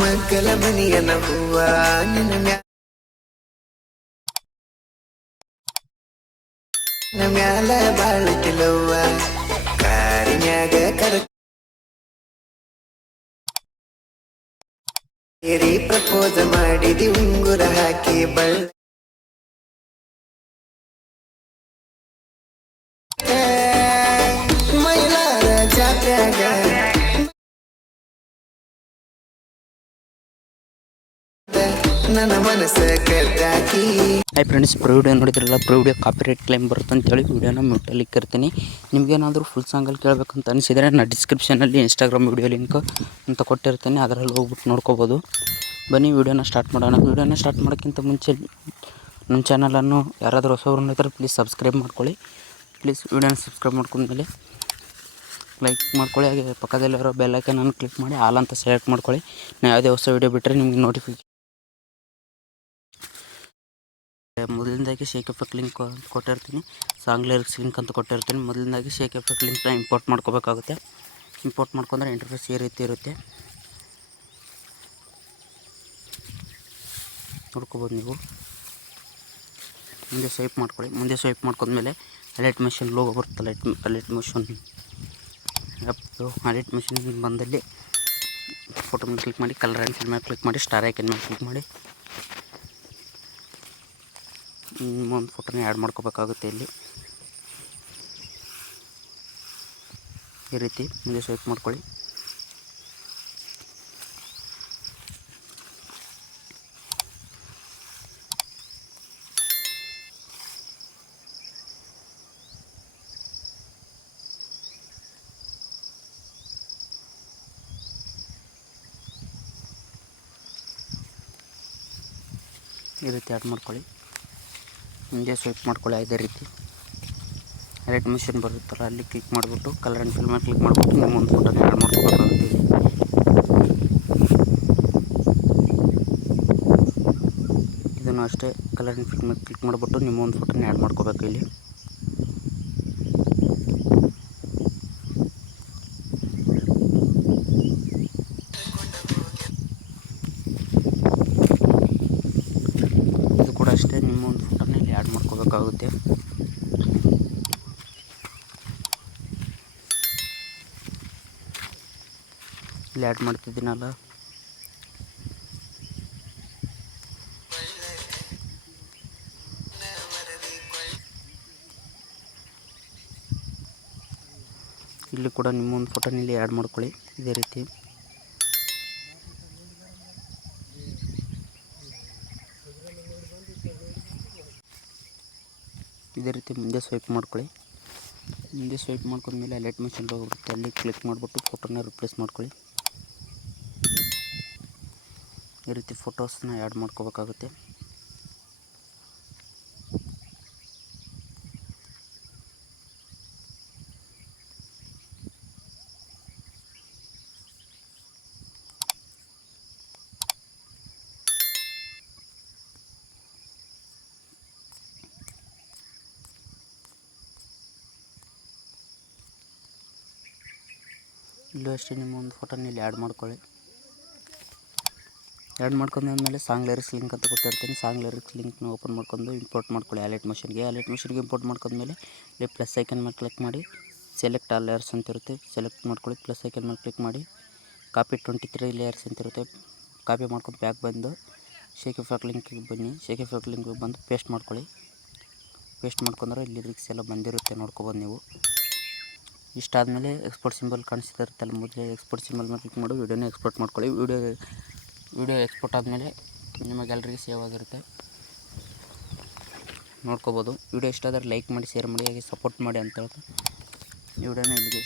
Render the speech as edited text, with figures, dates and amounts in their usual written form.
ಮಗ್ಗಲ ಮನಿಯನ ಹೂವ ನಿನ್ನ ಮ್ಯಾಲ ಬಾಳಕಿಲವ್ವ ಕಾರಿನ್ಯಾಗ ಕರಿ ಪ್ರಪೋಸ್ ಮಾಡಿದಿ ಉಂಗುರ ಹಾಕಿ ಮೈಲಾರ ಜಾತ್ಯಾಗ ನನ್ನ ಮನಸ್ಸ ಕದ್ದಾಕಿ. ಹಾಯ್ ಫ್ರೆಂಡ್ಸ್, ವಿಡಿಯೋ ನೋಡಿದ್ರಲ್ಲ, ವಿಡಿಯೋ ಕಾಪಿರೈಟ್ ಕ್ಲೈಮ್ ಬರುತ್ತೆ ಅಂತೇಳಿ ವಿಡಿಯೋನ ಮ್ಯೂಟಲ್ಲಿ ಇರ್ತೀನಿ. ನಿಮಗೇನಾದರೂ ಫುಲ್ ಸಾಂಗಲ್ಲಿ ಕೇಳಬೇಕಂತ ಅನಿಸಿದರೆ ನಾನು ಡಿಸ್ಕ್ರಿಪ್ಷನಲ್ಲಿ ಇನ್ಸ್ಟಾಗ್ರಾಮ್ ವಿಡಿಯೋ ಲಿಂಕ್ ಅಂತ ಕೊಟ್ಟಿರ್ತೀನಿ, ಅದರಲ್ಲಿ ಹೋಗ್ಬಿಟ್ಟು ನೋಡ್ಕೋಬೋದು. ಬನ್ನಿ ವಿಡಿಯೋನ ಸ್ಟಾರ್ಟ್ ಮಾಡೋಣ. ವಿಡಿಯೋನ ಸ್ಟಾರ್ಟ್ ಮಾಡೋಕ್ಕಿಂತ ಮುಂಚೆ ನಮ್ಮ ಚಾನಲನ್ನು ಯಾರಾದರೂ ಹೊಸಬ್ರು ಇದ್ದರೆ ಪ್ಲೀಸ್ ಸಬ್ಸ್ಕ್ರೈಬ್ ಮಾಡ್ಕೊಳ್ಳಿ. ಪ್ಲೀಸ್ ವಿಡಿಯೋನ ಸಬ್ಸ್ಕ್ರೈಬ್ ಮಾಡ್ಕೊಂಡ್ಮೇಲೆ ಲೈಕ್ ಮಾಡ್ಕೊಳ್ಳಿ. ಹಾಗೆ ಪಕ್ಕದಲ್ಲಿರೋ ಬೆಲ್ ಐಕಾನನ್ನು ಕ್ಲಿಕ್ ಮಾಡಿ ಆಲ್ ಅಂತ ಸೆಲೆಕ್ಟ್ ಮಾಡ್ಕೊಳ್ಳಿ. ನಾನು ಯಾವುದೇ ಹೊಸ ವಿಡಿಯೋ ಬಿಟ್ಟರೆ ನಿಮಗೆ ನೋಟಿಫಿಕೇಶನ್. ಮೊದಲಿಂದಾಗಿ ಶೇಕ್ ಎಫೆಕ್ಟ್ ಲಿಂಕ್ ಕೊಟ್ಟಿರ್ತೀನಿ, ಸಾಂಗ್ ಲಿರಿಕ್ಸ್ ಲಿಂಕ್ ಅಂತ ಕೊಟ್ಟಿರ್ತೀನಿ. ಮೊದಲಿಂದಾಗಿ ಶೇಕ್ ಎಫೆಕ್ಟ್ ಲಿಂಕ್ನ ಇಂಪೋರ್ಟ್ ಮಾಡ್ಕೋಬೇಕಾಗುತ್ತೆ. ಇಂಪೋರ್ಟ್ ಮಾಡ್ಕೊಂಡ್ರೆ ಇಂಟರ್ಫೇಸ್ ಈ ರೀತಿ ಇರುತ್ತೆ, ನೋಡ್ಕೋಬೋದು ನೀವು. ಮುಂದೆ ಸ್ವೈಪ್ ಮಾಡ್ಕೊಳ್ಳಿ. ಮುಂದೆ ಸ್ವೈಪ್ ಮಾಡ್ಕೊಂಡ್ಮೇಲೆ ಅಲರ್ಟ್ ಮಿಷನ್ ಲೋಗೋ ಬರುತ್ತಲ್ಲ, ಅಲರ್ಟ್ ಮಿಷನ್ ಆ್ಯಪ್ದು ಅಲರ್ಟ್ ಮಿಷನ್ ಬಂದಲ್ಲಿ ಫೋಟೋ ಮೇಲೆ ಕ್ಲಿಕ್ ಮಾಡಿ, ಕಲರ್ ಆ್ಯಂಡ್ ಫಿಲ್ ಮೇಲೆ ಕ್ಲಿಕ್ ಮಾಡಿ, ಸ್ಟಾರ್ ಐಕನ್ ಮೇಲೆ ಕ್ಲಿಕ್ ಮಾಡಿ ಒಂದು ಫೋಟೋನ ಆ್ಯಡ್ ಮಾಡ್ಕೋಬೇಕಾಗುತ್ತೆ. ಇಲ್ಲಿ ಈ ರೀತಿ ಮುಂದೆ ಸ್ವೈಪ್ ಮಾಡ್ಕೊಳ್ಳಿ. ಈ ರೀತಿ ಆ್ಯಡ್ ಮಾಡ್ಕೊಳ್ಳಿ. ಮುಂದೆ ಸ್ವೈಪ್ ಮಾಡ್ಕೊಳ್ಳಿ. ಇದೇ ರೀತಿ ಅಲರ್ಟ್ ಮಿಷನ್ ಬರುತ್ತಲ್ಲ, ಅಲ್ಲಿ ಕ್ಲಿಕ್ ಮಾಡಿಬಿಟ್ಟು ಕಲರ್ ಆ್ಯಂಡ್ ಫಿಲ್ ಮೇಲೆ ಕ್ಲಿಕ್ ಮಾಡಿಬಿಟ್ಟು ನಿಮ್ಮ ಒಂದು ಫೋಟೋನ ಆ್ಯಡ್ ಮಾಡ್ಕೋಬೇಕಾಗುತ್ತೆ. ಇದನ್ನು ಅಷ್ಟೇ ಕಲರ್ ಆ್ಯಂಡ್ ಫಿಲ್ ಮೇಲೆ ಕ್ಲಿಕ್ ಮಾಡಿಬಿಟ್ಟು ನಿಮ್ಮ ಒಂದು ಫೋಟೋನ ಆ್ಯಡ್ ಮಾಡ್ಕೋಬೇಕು. ಇಲ್ಲಿ ಇದು ಕೂಡ ಅಷ್ಟೇ, ನಿಮ್ಮ ಒಂದು ಫೋಟೋನ ಇಲ್ಲಿ ಆ್ಯಡ್ ಮಾಡ್ಕೋಬೇಕಾಗುತ್ತೆ. ಇಲ್ಲಿ ಆ್ಯಡ್ ಮಾಡ್ತಿದ್ದೀನಲ್ಲ, ಇಲ್ಲಿ ಕೂಡ ನಿಮ್ಮೊಂದು ಫೋಟೋನ ಇಲ್ಲಿ ಆ್ಯಡ್ ಮಾಡ್ಕೊಳ್ಳಿ. ಇದೇ ರೀತಿ ಮುಂದೆ ಸ್ವೈಪ್ ಮಾಡ್ಕೊಳ್ಳಿ. ಮುಂದೆ ಸ್ವೈಪ್ ಮಾಡ್ಕೊಂಡ್ಮೇಲೆ ಅಲರ್ಟ್ ಮಿಷನ್ ಹೋಗ್ಬಿಡುತ್ತೆ, ಅಲ್ಲಿ ಕ್ಲಿಕ್ ಮಾಡಿಬಿಟ್ಟು ಫೋಟೋನ ರಿಪ್ಲೇಸ್ ಮಾಡ್ಕೊಳ್ಳಿ. ಈ ರೀತಿ ಫೋಟೋಸ್ನ ಆ್ಯಡ್ ಮಾಡ್ಕೋಬೇಕಾಗುತ್ತೆ. ಇಲ್ಲೂ ಅಷ್ಟೇ ನಿಮ್ಮ ಒಂದು ಫೋಟೋನ ಇಲ್ಲಿ ಆ್ಯಡ್ ಮಾಡ್ಕೊಳ್ಳಿ. ಆ್ಯಡ್ ಮಾಡ್ಕೊಂಡಾದ್ಮೇಲೆ ಸಾಂಗ್ ಲಿರಿಕ್ಸ್ ಲಿಂಕ್ ಅಂತ ಕೊಟ್ಟಿರ್ತೀನಿ, ಸಾಂಗ್ ಲಿರಿಕ್ಸ್ ಲಿಂಕ್ನ ಓಪನ್ ಮಾಡ್ಕೊಂಡು ಇಂಪೋರ್ಟ್ ಮಾಡ್ಕೊಳ್ಳಿ ಅಲರ್ಟ್ ಮಿಷನ್ಗೆ ಇಂಪೋರ್ಟ್ ಮಾಡ್ಕೊಂಡ್ಮೇಲೆ ಇಲ್ಲಿ ಪ್ಲಸ್ ಐಕನ್ ಮೇಲೆ ಕ್ಲಿಕ್ ಮಾಡಿ ಸೆಲೆಕ್ಟ್ ಆಲ್ ಲೇಯರ್ಸ್ ಅಂತ ಇರುತ್ತೆ, ಸೆಲೆಕ್ಟ್ ಮಾಡ್ಕೊಳ್ಳಿ. ಪ್ಲಸ್ ಐಕನ್ ಮೇಲೆ ಕ್ಲಿಕ್ ಮಾಡಿ ಕಾಪಿ 23 ಲೇಯರ್ಸ್ ಅಂತ ಇರುತ್ತೆ, ಕಾಪಿ ಮಾಡ್ಕೊಂಡು ಬ್ಯಾಕ್ ಬಂದು ಶೇಕ್ ಎಫೆಕ್ಟ್ ಲಿಂಕಿಗೆ ಬನ್ನಿ. ಶೇಕ್ ಎಫೆಕ್ಟ್ ಲಿಂಕಿಗೆ ಬಂದು ಪೇಸ್ಟ್ ಮಾಡ್ಕೊಳ್ಳಿ. ಪೇಸ್ಟ್ ಮಾಡ್ಕೊಂಡ್ರೆ ಇಲ್ಲಿ ಲಿರಿಕ್ಸ್ ಎಲ್ಲ ಬಂದಿರುತ್ತೆ, ನೋಡ್ಕೊಬೋದು ನೀವು. ಇಷ್ಟಾದಮೇಲೆ ಎಕ್ಸ್ಪೋರ್ಟ್ ಸಿಂಬಲ್ ಕಾಣಿಸ್ತಿರುತ್ತಲ್ಲ, ಮೊದಲೇ ಎಕ್ಸ್ಪೋರ್ಟ್ ಸಿಂಬಲ್ ಮೇಲೆ ಕ್ಲಿಕ್ ಮಾಡಿ ವಿಡಿಯೋನ ಎಕ್ಸ್ಪೋರ್ಟ್ ಮಾಡ್ಕೊಳ್ಳಿ. ವಿಡಿಯೋ ಎಕ್ಸ್ಪೋರ್ಟ್ ಆದಮೇಲೆ ನಿಮ್ಮ ಗ್ಯಾಲರಿಗೆ ಸೇವ್ ಆಗಿರುತ್ತೆ, ನೋಡ್ಕೋಬೋದು. ವಿಡಿಯೋ ಇಷ್ಟ ಆದರೆ ಲೈಕ್ ಮಾಡಿ, ಶೇರ್ ಮಾಡಿ, ಹಾಗೆ ಸಪೋರ್ಟ್ ಮಾಡಿ ಅಂತ ಹೇಳ್ತಾ ಈ ವಿಡಿಯೋನ ಇಲ್ಲಿಗೆ